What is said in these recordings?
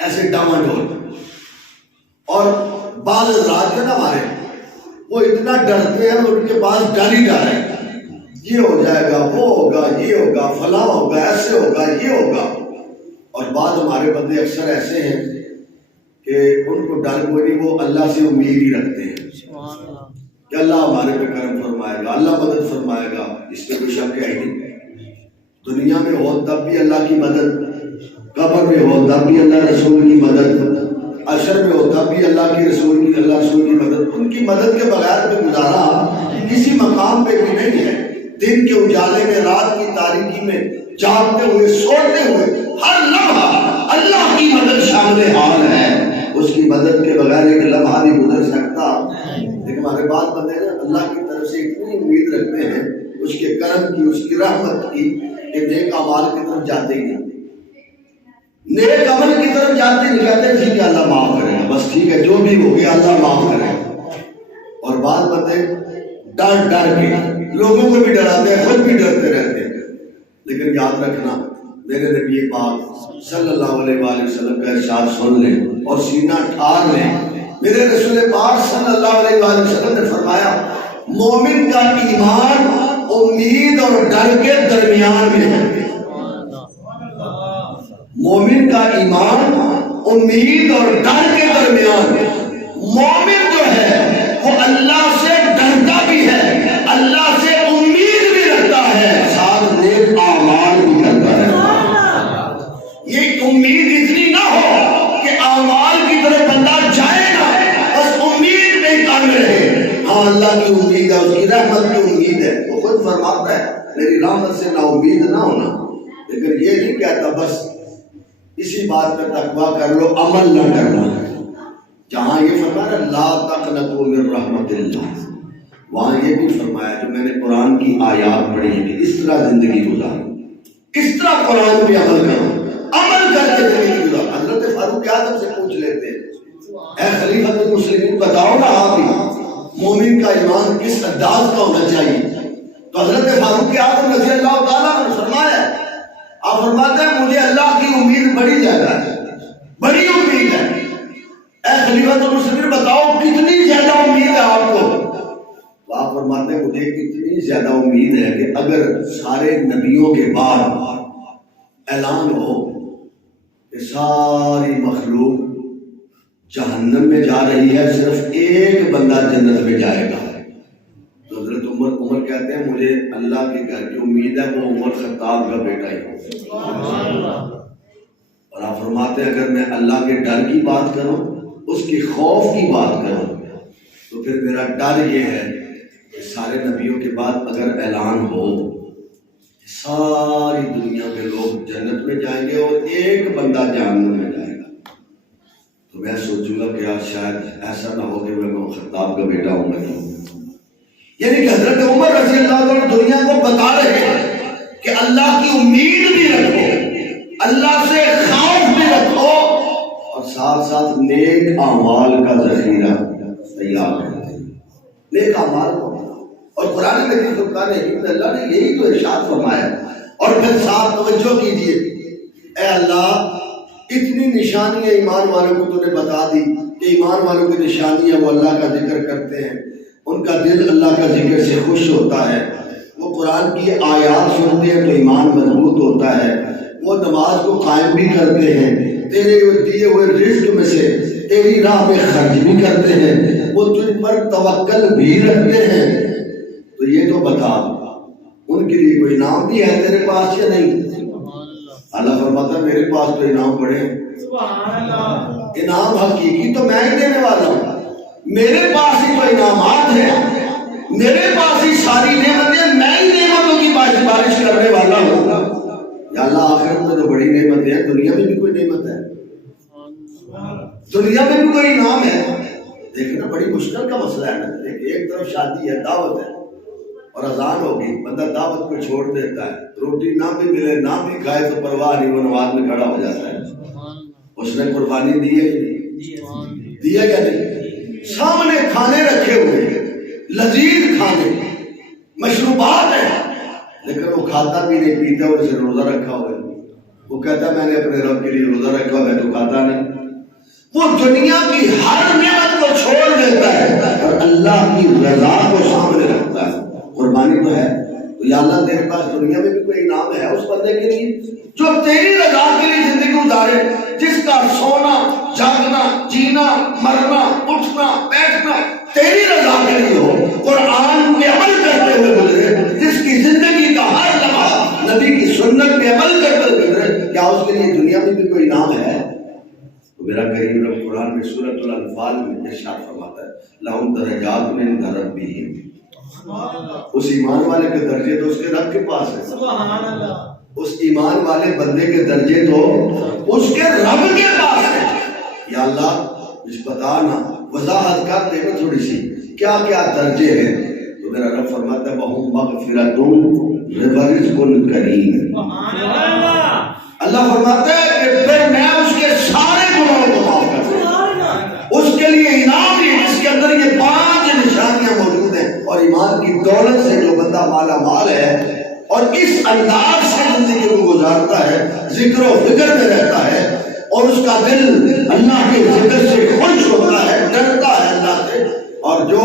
ایسے ڈاواڈول. اور بعض حضرات جو نا ہمارے وہ اتنا ڈرتے ہیں، ان کے پاس ڈر ہی ڈر ہے، یہ ہو جائے گا، وہ ہوگا، یہ ہوگا، فلاں ہوگا، ایسے ہوگا، یہ ہوگا. اور بعض ہمارے بندے اکثر ایسے ہیں کہ ان کو ڈر کوئی نہیں، وہ اللہ سے امید ہی رکھتے ہیں کہ اللہ ہمارے پہ کرم فرمائے گا، اللہ مدد فرمائے گا. اس پہ کوئی شک ہے ہی نہیں. دنیا میں ہو تب بھی اللہ کی مدد، قبر میں ہو تب بھی اللہ رسول کی مدد، عشر میں ہو تب بھی اللہ کی رسول کی مدد. ان کی مدد کے بغیر میں گزارا کسی مقام پہ بھی نہیں ہے. دن کے اجالے میں، رات کی تاریکی میں، جاگتے ہوئے، سوتے ہوئے، ہر لمحہ اللہ کی مدد شامل حال ہے. اس کی مدد کے بغیر ایک لمحہ نہیں گزر سکتا. لیکن ہمارے بات بندے نا اللہ کی طرف سے اتنی امید رکھتے ہیں اس کے کرم کی، اس کی رحمت کی، کہ نیک اعمال کی طرف جاتے ہی نہیں، نیک عمل کی طرف جاتے نہیں، کہتے ہیں ٹھیک ہے اللہ معاف کرے گا، بس ٹھیک ہے جو بھی ہو گیا اللہ معاف کرے گا. اور بعض بندے ڈر ڈر کے لوگوں کو بھی ڈراتے ہیں، خود بھی ڈرتے رہتے ہیں. لیکن یاد رکھنا، میرے نبی پاک صلی اللہ علیہ وآلہ وسلم کا ارشاد سن لیں اور سینہ ٹھار لیں. میرے رسول پاک صلی اللہ علیہ وآلہ وسلم نے فرمایا مومن کا ایمان امید اور ڈر کے درمیان میں ہے. مومن کا ایمان امید اور ڈر کے درمیان ہے. مومن جو ہے وہ اللہ سے ڈرتا بھی ہے، اللہ سے امید بھی رکھتا ہے، ساتھ نیک اعمال بھی کرتا ہے. یہ امید اتنی نہ ہو کہ اعمال کی طرف بندہ جائے گا، بس امید میں کام رہے. ہاں اللہ کی امید ہے، اس کی رحمت کی امید ہے. وہ خود فرماتا ہے میری رحمت سے نا امید نہ ہونا. لیکن یہ نہیں کہتا بس اسی بات پر تقویٰ کر لو، عمل نہ کرنا. جہاں یہ فرمایا لا تقنطوا من رحمت اللہ، وہاں یہ بھی فرمایا جو میں نے قرآن کی آیات پڑھی ہے کہ اس طرح زندگی گزارو، اس طرح قرآن پہ عمل کرو، عمل کر کے زندگی گزارو. حضرت فاروق اعظم سے پوچھ لیتے ہیں اے خلیفۃ المسلمین بتاؤ نا آپ ہی مومن کا ایمان کس انداز کا ہونا چاہیے. تو حضرت فاروق اعظم رضی اللہ تعالیٰ نے فرمایا، آپ فرماتے ہیں مجھے اللہ کی امید بڑی زیادہ ہے، بڑی امید ہے. اے خلیفۃ المسلمین بتاؤ کتنی زیادہ امید ہے آپ کو. تو آپ فرماتے ہیں مجھے اتنی زیادہ امید ہے کہ اگر سارے نبیوں کے بعد اعلان ہو کہ ساری مخلوق جہنم میں جا رہی ہے، صرف ایک بندہ جنت میں جائے گا، تو حضرت عمر کہتے ہیں مجھے اللہ کے گھر کی امید ہے وہ عمر خطاب کا بیٹا ہی ہو. اور آپ فرماتے ہیں اگر میں اللہ کے ڈر کی بات کروں، اس کی خوف کی بات کروں، تو پھر میرا ڈر یہ ہے کہ سارے نبیوں کے بعد اگر اعلان ہو ساری دنیا کے لوگ جنت میں جائیں گے اور ایک بندہ جہنم میں جائے گا، تو میں سوچوں گا کہ شاید ایسا نہ ہو کہ میں خطاب کا بیٹا ہوں گا. یعنی کہ حضرت عمر رضی اللہ عنہ دنیا کو بتا رہے ہیں کہ اللہ کی امید بھی رکھو، اللہ سے خوف بھی رکھو، اور ساتھ ساتھ نیک اعمال کا ذخیرہ تیار کرتے ہیں. نیک اعمال کو اور قرآن مجید فرقان حکمت اللہ نے یہی تو ارشاد فرمایا. اور پھر ساتھ توجہ کیجیے، اے اللہ اتنی نشانیاں ایمان والوں کو تو نے بتا دی کہ ایمان والوں کی نشانی ہے وہ اللہ کا ذکر کرتے ہیں، ان کا دل اللہ کا ذکر سے خوش ہوتا ہے، وہ قرآن کی آیات سنتے ہیں تو ایمان مضبوط ہوتا ہے، وہ نماز کو قائم بھی کرتے ہیں، تیرے دیے ہوئے رزق میں سے تیری راہ میں خرچ بھی کرتے ہیں، وہ تجھ پر توکل بھی رکھتے ہیں. تو یہ تو بتا ان کے لیے کوئی انعام بھی ہے تیرے پاس یا نہیں؟ اللہ فرماتا ہے میرے پاس تو انعام بڑے ہیں. انعام حقیقی تو میں ہی دینے والا ہوں، میرے پاس ہی تو انعامات ہیں، میرے پاس ہی ساری نعمتیں، میں ہی نعمتوں کی بارش کرنے والا ہوں. یا اللہ آخرت میں تو بڑی نعمتیں ہیں، دنیا میں بھی کوئی نعمت ہے، دنیا میں بھی کوئی انعام ہے. دیکھنا بڑی مشکل کا مسئلہ ہے نا. ایک طرف شادی ہے، دعوت ہے اور اذان ہوگی، بندہ دعوت کو چھوڑ دیتا ہے، روٹی نہ بھی ملے نہ بھی کھائے تو پرواہ نہیں، وہ نماز میں کھڑا ہو جاتا ہے. اس نے قربانی دی ہے کہ نہیں؟ دیا یا نہیں؟ سامنے کھانے رکھے ہوئے، لذیذ کھانے، مشروبات ہیں، لیکن وہ کھاتا بھی نہیں، پیتا اور اسے روزہ رکھا ہوا ہے. وہ کہتا ہے میں نے اپنے رب کے لیے روزہ رکھا، میں تو کھاتا نہیں. وہ دنیا کی ہر نعمت کو چھوڑ دیتا ہے اور اللہ کی رضا کو سامنے رکھتا ہے. قربانی تو ہے. تو یا اللہ تیرے پاس دنیا میں بھی کوئی انعام ہے اس بندے کے لیے جو تیری رضا کے لیے زندگی گزارے، جس کا سونا جاگنا جینا مرنا اٹھنا بیٹھنا تیری رضا کے لیے ہو، قرآن پہ عمل کرتے ہوئے گزرے، جس کی زندگی کا ہر لمحہ نبی کی سنت پہ عمل کرتے ہوئے گزرے، کیا اس کے لیے دنیا میں بھی کوئی انعام ہے؟ تو میرا کریم رب قرآن میں سورۃ الانفال میں ارشاد فرماتا ہے لہم درجات عند ربہم. اس ایمان والے کے درجے تو اس کے رب کے پاس ہے. سبحان اللہ. اس ایمان والے بندے کے درجے تو اس کے رب کے پاس ہے. یا اللہ مجھ بتانا، وضاحت کر دے گا تھوڑی سی کیا کیا درجے ہیں. تو میرا رب فرماتا ہے وَهُمْ مَغْفِرَةٌ وَرِزْقٌ كَرِيمٌ. اللہ فرماتا ہے کہ پھر میں اس کے سارے گناہوں کو معاف کر دوں. اس کے لیے انعام بھی جس کے اندر یہ 5 نشانیاں موجود ہیں. اور ایمان کی دولت سے جو بندہ مالا مال ہے اور اس انداز سے زندگی کو گزارتا ہے، ذکر و فکر میں رہتا ہے اور اس کا دل اللہ کے ذکر سے خوش ہوتا ہے، ڈرتا ہے اللہ سے، اور جو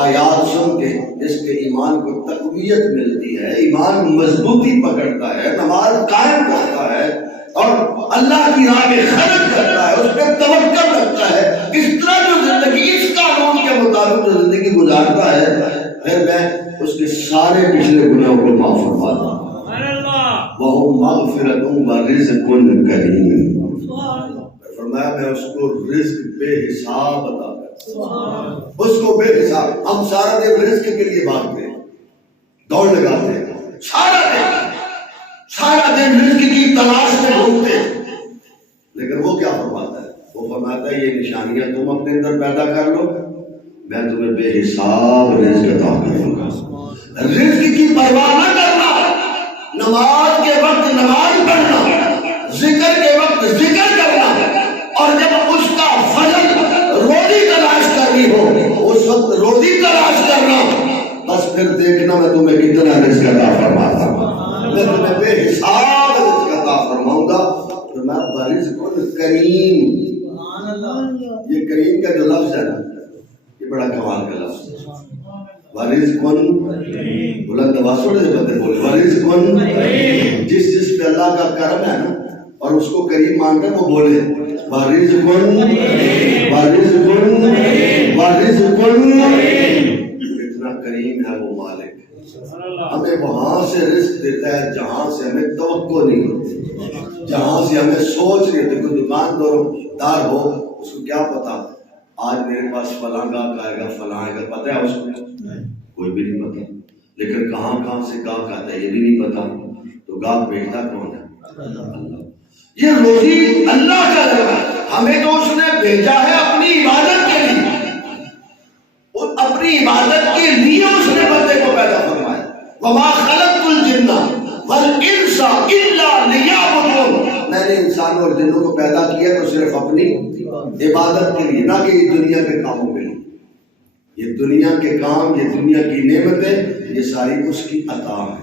آیات سن کے اس کے ایمان کو تقویت ملتی ہے، ایمان مضبوطی پکڑتا ہے، نماز قائم کرتا ہے اور اللہ کی راہ میں خرچ کرتا ہے، اس پہ توکل رکھتا ہے، اس طرح جو زندگی اس قانون کے مطابق جو زندگی گزارتا ہے، پھر میں اس کے سارے پچھلے گناہوں کو معاف فرماتا ہوں. وَهُمْ مَغْفِرَةٌ وَرِزْقٌ كَرِيمٌ. فرمایا میں اس کو رزق بے حساب عطا کرتا، اس کو بے حساب. ہم سارا دن رزق کے لیے بھاگتے ہیں، دوڑ لگاتے ہیں، سارا دن رزق کی تلاش میں ڈھونڈتے ہیں، لیکن وہ کیا فرماتا ہے؟ وہ فرماتا ہے یہ نشانیاں تم اپنے اندر پیدا کر لو، میں تمہیں بے حساب رزق عطا کروں گا. رزق کی پرواہ نہ کرنا، نماز کے وقت نماز پڑھنا، ذکر کے وقت ذکر کرنا، اور جب اس کا فضل روزی تلاش کرنی ہو اس وقت روزی تلاش کرنا. بس پھر دیکھنا میں تمہیں کتنا رزق عطا فرماتا ہوں. میں تمہیں بے حساب رزق عطا فرماؤں گا. تو میں برزق کریم، یہ کریم کا جو لفظ ہے نا بڑا کمال کا لفظ ہے. وَرِزْقٌ بلند آواز سے بندے بولے وَرِزْقٌ. جس پہ اللہ کا کرم ہے نا اور اس کو کریم مان کر وہ بولے وَرِزْقٌ. اتنا کریم ہے وہ مالک، ہمیں وہاں سے رزق دیتا ہے جہاں سے ہمیں توقع نہیں ہوتی، جہاں سے ہمیں سوچ نہیں ہوتی. کوئی دکاندار ہو اس کو کیا پتا آج میرے پاس فلاں گاہک آئے گا، فلاں آئے گا، پتہ ہے اس کو؟ کوئی بھی نہیں پتا. لیکن کہاں سے گاہک آتا ہے یہ بھی نہیں پتا. تو گاہک بیچتا کون ہے؟ اللہ. یہ روزی اللہ کا ہے، ہمیں تو اس نے بھیجا ہے اپنی عبادت کے لیے، اور اپنی عبادت کے لیے اس نے بندے کو پیدا فرمایا. وَمَا خَلَقْتُ الْجِنَّ وَالْإِنسَ إِلَّا لِيَعْبُدُونِ. میں نے انسانوں اور جنوں کو پیدا کیا تو صرف اپنی عبادت کے لیے، نہ کہ یہ دنیا کے کاموں کے لیے. یہ دنیا کے کام، یہ دنیا کی نعمتیں، یہ ساری اس کی عطا ہے.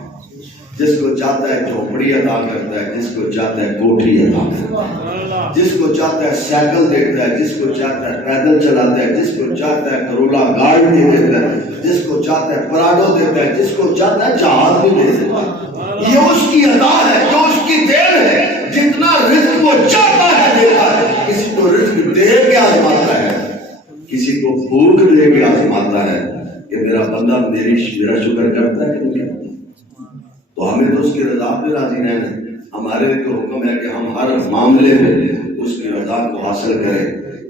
جس کو چاہتا ہے جھوپڑی عطا کرتا ہے، جس کو چاہتا ہے کوٹھی عطا کرتا ہے، جس کو چاہتا ہے سائیکل دیتا ہے، جس کو چاہتا ہے پیدل چلاتا ہے، جس کو چاہتا ہے کرولا گاڑی دے دیتا ہے، جس کو چاہتا ہے پراڈو دیتا ہے، جس کو چاہتا ہے جہاز بھی دے دیتا ہے. یہ اس کی عطا ہے، جو اس کی دین ہے. جتنا رزق وہ چاہتا ہے دیتا ہے. کسی کو رزق دے کے آزماتا ہے، کسی کو بھوک دے کے آزماتا ہے کہ میرا بندہ میرا شکر کرتا ہے کہ نہیں کرتا. تو ہمیں تو اس کی رضا پہ راضی رہنا ہے. ہمارے لیے تو حکم ہے کہ ہم ہر معاملے میں اس کی رضا کو حاصل کریں.